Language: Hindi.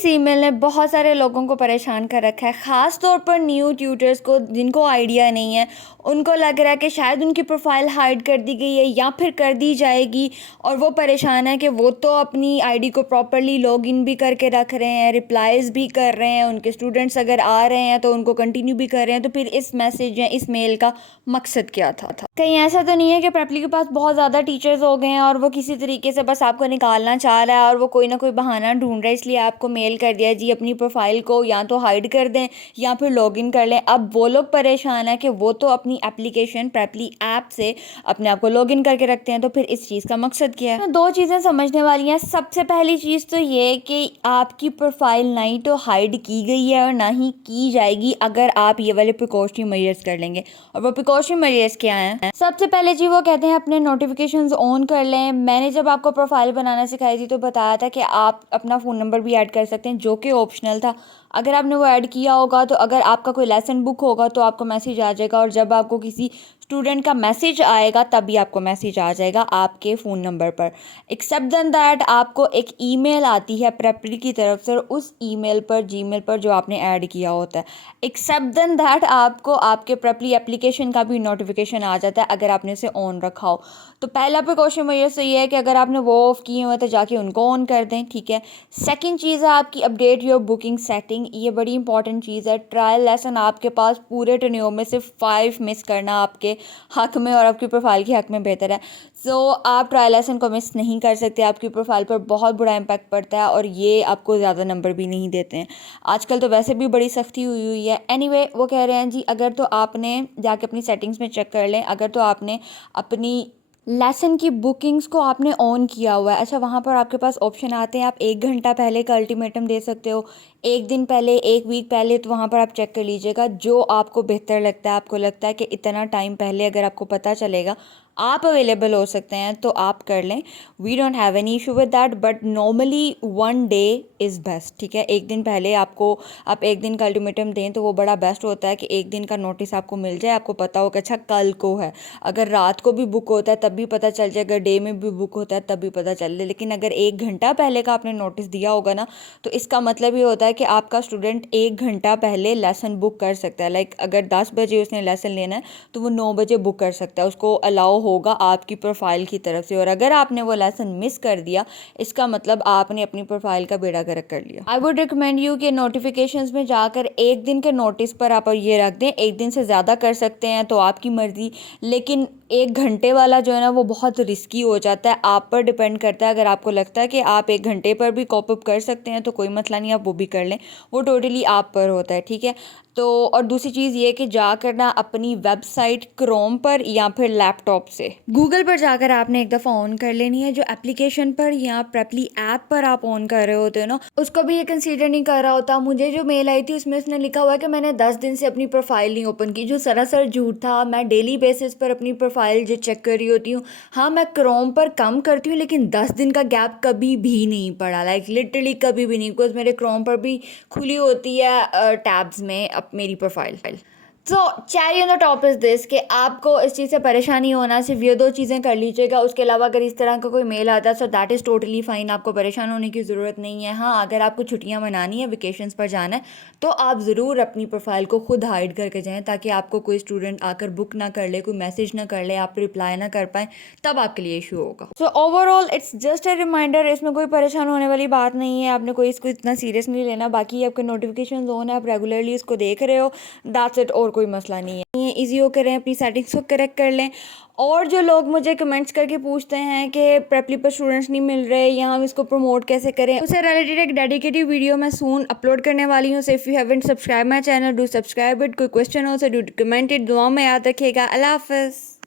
इस ईमेल ने बहुत सारे लोगों को परेशान कर रखा है, ख़ास तौर पर न्यू ट्यूटर्स को जिनको आइडिया नहीं है। उनको लग रहा है कि शायद उनकी प्रोफाइल हाइड कर दी गई है या फिर कर दी जाएगी, और वो परेशान है कि वो तो अपनी आईडी को प्रॉपरली लॉगिन भी करके रख रहे हैं, रिप्लाईज़ भी कर रहे हैं, उनके स्टूडेंट्स अगर आ रहे हैं तो उनको कंटिन्यू भी कर रहे हैं। तो फिर इस मैसेज या इस मेल का मकसद क्या था? कहीं ऐसा तो नहीं है कि प्रेपली के पास बहुत ज़्यादा टीचर्स हो गए हैं और वो किसी तरीके से बस आपको निकालना चाह रहा है और वो कोई ना कोई बहाना ढूंढ रहा है, इसलिए आपको मेल कर दिया जी अपनी प्रोफाइल को या तो हाइड कर दें या फिर लॉगिन कर लें। अब वो लोग परेशान है कि वो तो अपनी एप्लीकेशन प्रेपली ऐप से अपने आप को लॉगिन करके रखते हैं, तो फिर इस चीज़ का मकसद क्या है? दो चीज़ें समझने वाली हैं। सबसे पहली चीज़ तो ये कि आपकी प्रोफाइल ना ही तो हाइड की गई है और ना ही की जाएगी अगर आप ये वाले प्रिकॉशनरी मेजर्स कर लेंगे। और वो प्रिकॉशनरी मेजर्स क्या हैं? सबसे पहले जी वो कहते हैं अपने नोटिफिकेशंस ऑन कर लें। मैंने जब आपको प्रोफाइल बनाना सिखाई थी तो बताया था कि आप अपना फ़ोन नंबर भी ऐड कर सकते हैं, जो कि ऑप्शनल था। अगर आपने वो ऐड किया होगा तो अगर आपका कोई लेसन बुक होगा तो आपको मैसेज आ जाएगा, और जब आपको किसी स्टूडेंट का मैसेज आएगा तभी आपको मैसेज आ जाएगा आपके फ़ोन नंबर पर। एक्सेप्ट देन दैट आपको एक ईमेल आती है प्रेपली की तरफ से, उस ईमेल पर जीमेल पर जो आपने ऐड किया होता है। एक्सेप्ट देन दैट आपको आपके प्रेपली एप्लीकेशन का भी नोटिफिकेशन आ जाता है अगर आपने इसे ऑन रखा हो। तो पहला प्रिकॉशन मेजर से ये है कि अगर आपने वो ऑफ किए हुए तो जाके उनको ऑन कर दें, ठीक है। सेकंड चीज़ है आपकी अपडेट योर बुकिंग सेटिंग। ये बड़ी इंपॉर्टेंट चीज़ है। ट्रायल लेसन आपके पास पूरे टर्नियो में सिर्फ 5 मिस करना आपके हक में और आपकी प्रोफाइल के हक में बेहतर है। सो आप ट्रायल लेसन को मिस नहीं कर सकते। आपकी प्रोफाइल पर बहुत बुरा इम्पैक्ट पड़ता है और ये आपको ज़्यादा नंबर भी नहीं देते हैं। आजकल तो वैसे भी बड़ी सख्ती हुई है। एनीवे वो कह रहे हैं जी अगर तो आपने जाके अपनी सेटिंग्स में चेक कर लें, अगर तो आपने अपनी लेसन की बुकिंग्स को आपने ऑन किया हुआ है। अच्छा, वहाँ पर आपके पास ऑप्शन आते हैं, आप 1 घंटा पहले का अल्टीमेटम दे सकते हो, 1 दिन पहले, 1 वीक पहले। तो वहाँ पर आप चेक कर लीजिएगा जो आपको बेहतर लगता है। आपको लगता है कि इतना टाइम पहले अगर आपको पता चलेगा आप अवेलेबल हो सकते हैं तो आप कर लें। We don't have any issue with that, but normally 1 day is best, ठीक है। 1 दिन पहले आपको आप 1 दिन का अल्टीमेटम दें तो वो बड़ा बेस्ट होता है कि 1 दिन का नोटिस आपको मिल जाए, आपको पता हो कि अच्छा कल को है। अगर रात को भी बुक होता है तब भी पता चल जाए, अगर डे में भी बुक होता है तब भी पता चल जाए। लेकिन अगर 1 घंटा पहले का आपने नोटिस दिया होगा ना, तो इसका मतलब ये होता है कि आपका स्टूडेंट 1 घंटा पहले लेसन बुक कर सकता है। लाइक अगर 10 बजे उसने लेसन लेना है तो वो 9 बजे बुक कर सकता है, उसको अलाउ होगा आपकी प्रोफाइल की तरफ से। और अगर आपने वो लेसन मिस कर दिया, इसका मतलब आपने अपनी प्रोफाइल का बेड़ा गर्क कर लिया। आई वुड रिकमेंड यू कि नोटिफिकेशंस में जाकर 1 दिन के नोटिस पर आप ये रख दें। 1 दिन से ज़्यादा कर सकते हैं तो आपकी मर्ज़ी, लेकिन 1 घंटे वाला जो है ना वो बहुत रिस्की हो जाता है। आप पर डिपेंड करता है। अगर आपको लगता है कि आप 1 घंटे पर भी कॉप अप कर सकते हैं तो कोई मसला नहीं, आप वो भी कर लें, वो टोटली आप पर होता है, ठीक है। तो और दूसरी चीज़ ये कि जाकर ना अपनी वेबसाइट क्रोम पर या फिर लैपटॉप से गूगल पर जाकर आपने एक दफ़ा ऑन कर लेनी है। जो एप्लीकेशन पर या प्रेपली ऐप पर आप ऑन कर रहे होते हो ना, उसको भी ये कंसीडर नहीं कर रहा होता। मुझे जो मेल आई थी उसमें उसने लिखा हुआ है कि मैंने 10 दिन से अपनी प्रोफाइल नहीं ओपन की, जो सरासर झूठ था। मैं डेली बेसिस पर अपनी प्रोफाइल जो चेक कर रही होती हूँ। हाँ, मैं क्रोम पर कम करती हूँ लेकिन 10 दिन का गैप कभी भी नहीं पड़ा, लाइक लिटरली कभी भी नहीं, बिकॉज मेरे क्रोम पर भी खुली होती है टैब्स में अब मेरी प्रोफाइल। तो cherry on the top is this कि आपको इस चीज़ से परेशानी होना, सिर्फ ये 2 चीज़ें कर लीजिएगा। उसके अलावा अगर इस तरह का कोई मेल आता है so that is totally fine, आपको परेशान होने की ज़रूरत नहीं है। हाँ, अगर आपको छुट्टियां मनानी है, वेकेशंस पर जाना है, तो आप ज़रूर अपनी प्रोफाइल को खुद हाइड करके जाएँ, ताकि आपको कोई स्टूडेंट आकर बुक ना कर ले, कोई मैसेज ना कर ले, आप रिप्लाई ना कर पाएँ, तब आपके लिए इशू होगा। So overall it's just a reminder, इसमें कोई परेशान होने वाली बात नहीं है। आपने कोई इसको इतना सीरियस नहीं लेना। बाकी आपके नोटिफिकेशन ऑन है, आप रेगुलरली इसको देख रहे हो, दैट्स इट, और कोई मसला नहीं है। इजी हो करें, अपनी सेटिंग्स को करेक्ट कर लें। और जो लोग मुझे कमेंट्स करके पूछते हैं कि प्रेपली पर स्टूडेंट्स नहीं मिल रहे या हम इसको प्रमोट कैसे करें, उससे रिलेटेड एक डेडिकेटेड वीडियो मैं सून अपलोड करने वाली हूँ। So if you haven't subscribe my channel, do subscribe it. कोई क्वेश्चन हो तो डू कमेंट इट। दुआ में याद रखिएगा। अल्लाह हाफ़िज़।